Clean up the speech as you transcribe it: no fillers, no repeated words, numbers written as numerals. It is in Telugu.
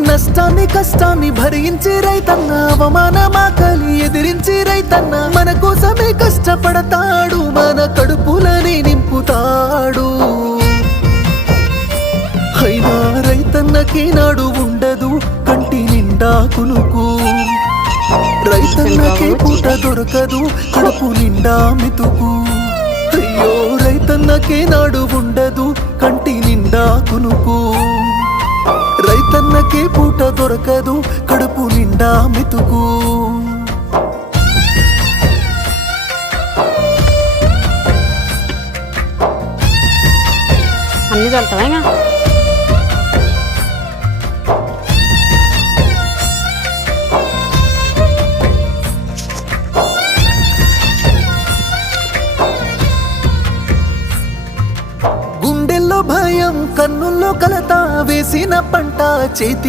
నష్టాన్ని కష్టాన్ని భరించి రైతన్న అవమానమాకలి ఎదిరించి రైతన్న మన కోసమే కష్టపడతాడు మన కడుపులని నింపుతాడు అయినా రైతన్నకి నాడు ఉండదు కంటి నిండా కునుకు రైతన్నకి పూట దొరకదు కడుపు నిండా మితుకు అయ్యో రైతన్నకి నాడు ఉండదు కంటి నిండా కునుకు రైతన్నకి పూట దొరకదు కడుపు నిండా మితుకు అన్ని చల్తావా గుండెల్లో భయం కన్నుల్లో కలత వేసిన పంట చేతి